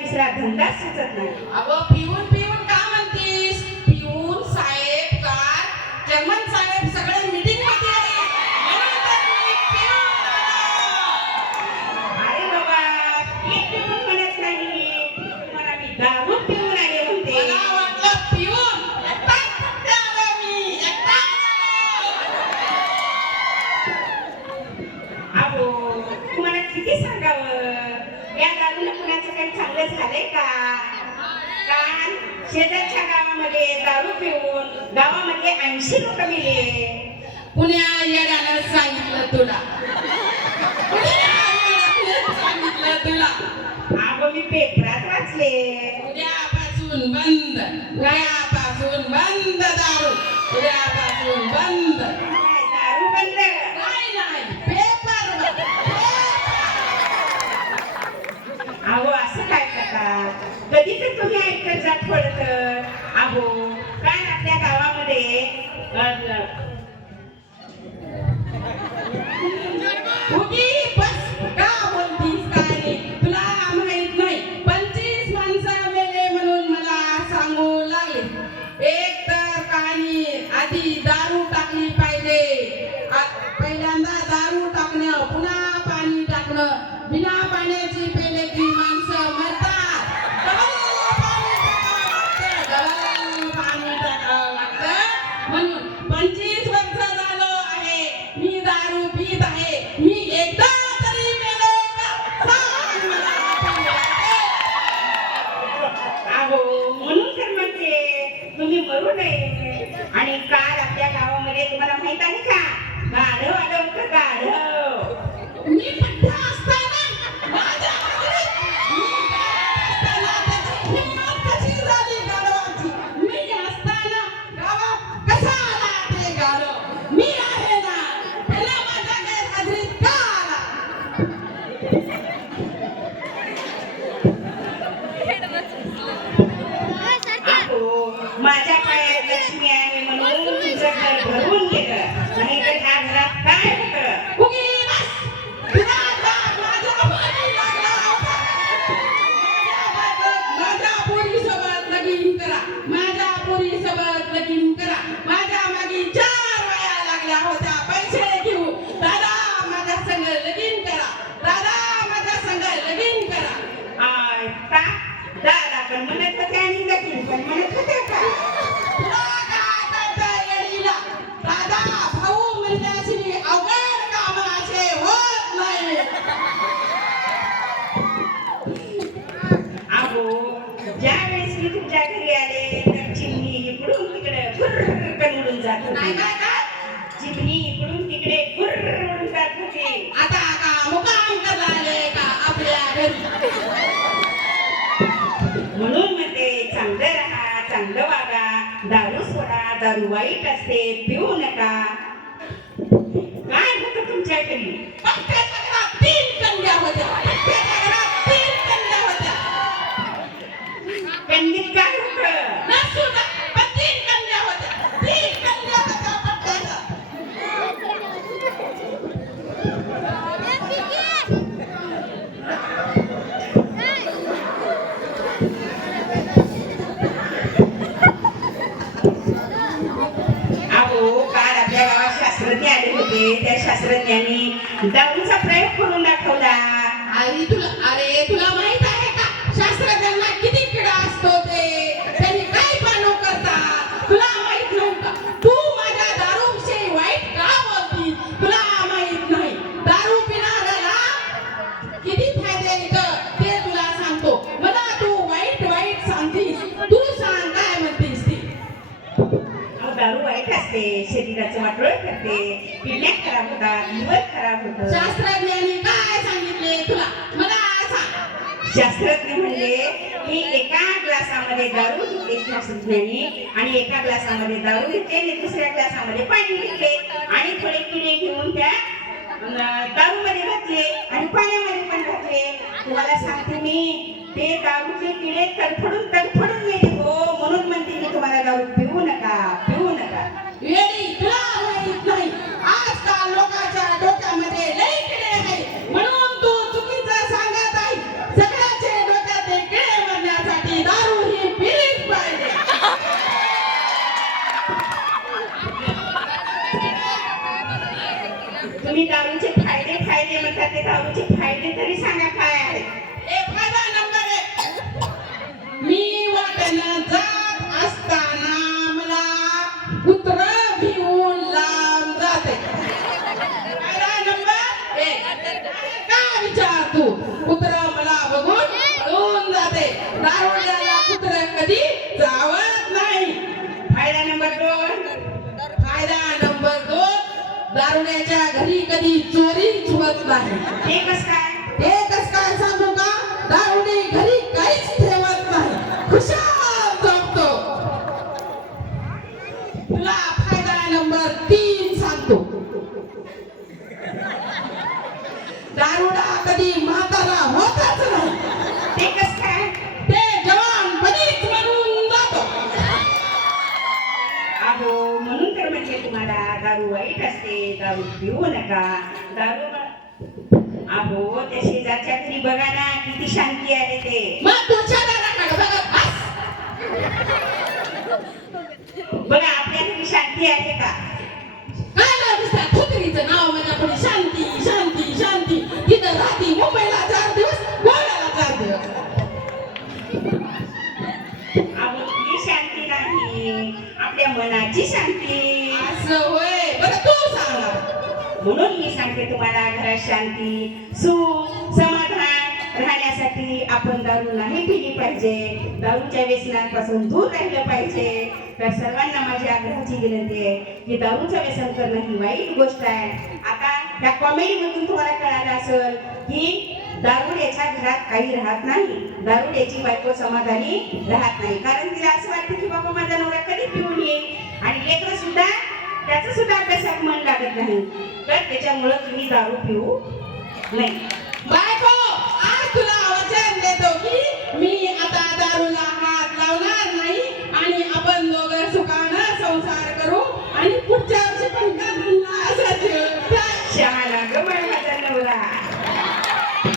दुसरा धंदा सुचत नाही. अगं पिऊन पिऊन का म्हणतीस? पिऊन साहेब कार जर्मन साहेब सगळे मीटिंग मध्ये आहे. म्हणून तर मी पिऊन आलो. अरे बाबा मी पिऊन म्हणत नाही, तुम्हाला मी दारू पिऊन आले म्हणते. मला वाटलं पिऊन एकटाच फक्त आलो मी, एकटाच आलो. अहो तुम्हाला किती सांगावं, या दारूला कुणाचं काही चांगलं झालंय का? कारण शेजारच्या गावामध्ये दारू पिऊन गावामध्ये 80 लोक मेले. पुण्या येड्यानं सांगितलं तुला. पुण्या येड्यानं सांगितलं तुला. अहो मी पेपरात वाचले. उद्यापासून बंद, उद्यापासून बंद दारू, उद्यापासून बंद. काय दारू बंद? नाही नाही पेपर बंद. अहो असं काय करतात? कधी तर तुम्ही ऐकत जात पडत. अहो काय आपल्या गावामध्ये उगी बस का बोलतीस काय नाही? तुला माहित नाही 25 माणसं मेले म्हणून मला सांगू लागले. एक तर कहाणी आधी दारू टाकली पाहिजे. पहिल्यांदा दारू टाकणं, पुन्हा पाणी टाकणं. बिना पाण्याची पेले की माणसं मरतात. डबल पाणी टाकावं लागतं. म्हणून 25 वर्ष झालं आहे मी दारू पीत आहे. मी एकदा तरी मेलो का? सांग मला पिवळ्याचे. अहो म्हणून तर म्हणते तुम्ही मरू नये. आणि काल आपल्या गावामध्ये तुम्हाला माहित आहे का, गाढव आलं होतं, गाढव. मी पठ्ठा असताना माझ्या घरी मी असताना त्याची हिंमत कशी झाली गाढवाची? मी असताना गावात कसा आला ते गाढव? मी आहे ना, त्याला माझ्या गैरहजेरीत का आला? अहो माझ्या पायात लक्ष्मी आहे म्हणून तुमचं घर भरून गेलं, नाही तर ह्या घरात काय होतं? उगी बस! तुला राग माझ्या मागे लागला होता. माझ्या पोरीसोबत लगीन करा, माझ्या पोरीसोबत लगीन करा. माझ्या मागे 4 वया लागल्या होत्या पैसे घेऊ. दादा माझ्या संग लगीन करा, दादा माझ्या संग लगीन करा. आता दादा पण म्हणत होते आणि लगीन पण म्हणत होते का? तुला काय कळतं येडीला? दादा भाऊ म्हणल्याशी अवघड कामाचे होत नाही. अहो ज्या वेळेस मी तुमच्या घरी आले तर चिमणी इकडून तिकडे गुर्रकन उडून जात काय होती. काय काय? चिमणी इकडून तिकडे गुर्र उडून जात होती. आता का मुकाम करायला आले का आपल्या घरी? म्हणून म्हणते चांगलं राहा, चांगलं वागा, दारू सोडा, दारू वाईट असते, पिऊ नका. काय होतं तुमच्या घरी? पट्ट्याच्या घरात 3 कन्या होत्या. पट्ट्याच्या घरात 3 कन्या होत्या. कन्नीत काय होतं? नसू ना, पण 3 कन्या होत्या. 3 कन्या होत्या पट्ट्याच्या. अहो काल आपल्या गावात शास्त्रज्ञ आले होते. त्या शास्त्रज्ञांनी दारूचा प्रयोग करून दाखवला. अरे तुला माहित आहे का शास्त्रज्ञांना किती किडा असतो ते? त्यांनी काय पानो करतात तुला माहित नव्हता? तू माझ्या दारूविषयी वाईट का बोलती? तुला माहित नाही दारू पिणाऱ्याला किती फायदे आहेत ते तुला सांगतो. मला तू वाईट वाईट सांगतीस. तू सांग काय म्हणतीस ती? अहो दारू वाईट असते, शरीराचं वाटोळ करते, किडन्या खराब होतात, लिव्हर खराब होतं. शास्त्रज्ञांनी काय सांगितले तुला? मला सांग. शास्त्रज्ञ म्हणले की एका ग्लासामध्ये दारू घेतली शास्त्रज्ञांनी आणि एका ग्लासामध्ये दारू घेतली आणि दुसऱ्या ग्लासामध्ये पाणी घेतले आणि थोडे किडे घेऊन त्या दारूमध्ये घातले आणि पाण्यामध्ये पण घातले. तुम्हाला सांगते मी, ते दारूचे किडे तडफडून तडफडून गेले हो. म्हणून म्हणते मी तुम्हाला दारू पिऊ नका, पिऊ नका. येडी तुला माहित नाही आजकाल लोकांच्या डोक्यामध्ये लई किडे आहेत म्हणून तू चुकीचं सांगत आहे. सगळ्याचे डोक्यात किडे तुम्ही दारूचे फायदे फायदे म्हणतात, ते दारूचे फायदे तरी सांगा काय आहेत. फायदा नंबर 1, मी वाटेनं जात असताना मला कुत्र भिवून लांब जाते. फायदा नंबर 1, का विचार तू, कुत्र मला बघून पळून जाते. दारुड्याला कुत्र कधी चावत नाही. फायदा नंबर 2, फायदा नंबर 2, दारुड्याच्या घरी कधी चोरी होत नाही. हे कस काय? एकच काय सांगू का, दारुडे घरी काहीच ठेवत नाही, खुशाल जगतो. तुला फायदा नंबर 3 सांगतो, दारुडा कधी म्हातारा होतच नाही. ते कस काय? ते जवानपणीच मरून जातो. अहो म्हणून तर म्हणजे तुम्हाला दारू वाईट असते, दारू पिऊ नका. दारू अहो त्या शेजारच्या घरी बघा ना किती शांती आहे ते. मग तुझ्या दाराकडे बघत बस. बघा आपल्या घरी शांती आहे का? काय नाव दिसतात थुत्रीचं नाव म्हणजे आपण शांती शांती शांती. तिथं राहती मुंबईला 4 दिवस, गोव्याला 4 दिवस. अहो ती शांती नाही, आपल्या मनाची शांती. असं होय, बरं तू सांग. म्हणून मी सांगते तुम्हाला, घरात शांती सुख समाधान राहण्यासाठी आपण दारू नाही पिली पाहिजे, दारूच्या व्यसनापासून दूर राहिलं पाहिजे. तर सर्वांना माझी आग्रहाची विनंती आहे की दारूचं व्यसन करणं ही वाईट गोष्ट आहे. आता त्या कॉमेडीमधून तुम्हाला कळालं असेल की दारुड्याच्या घरात काही राहत नाही, दारुड्याची बायको समाधानी राहत नाही. कारण तिला असं वाटतं की बाबा माझा नवरा कधी पिऊन येईल आणि लेकरं सुद्धा त्याचं सुद्धा अभ्यासात मन लागत नाही. तर त्याच्यामुळं तुम्ही दारू पिऊ नाही. बायको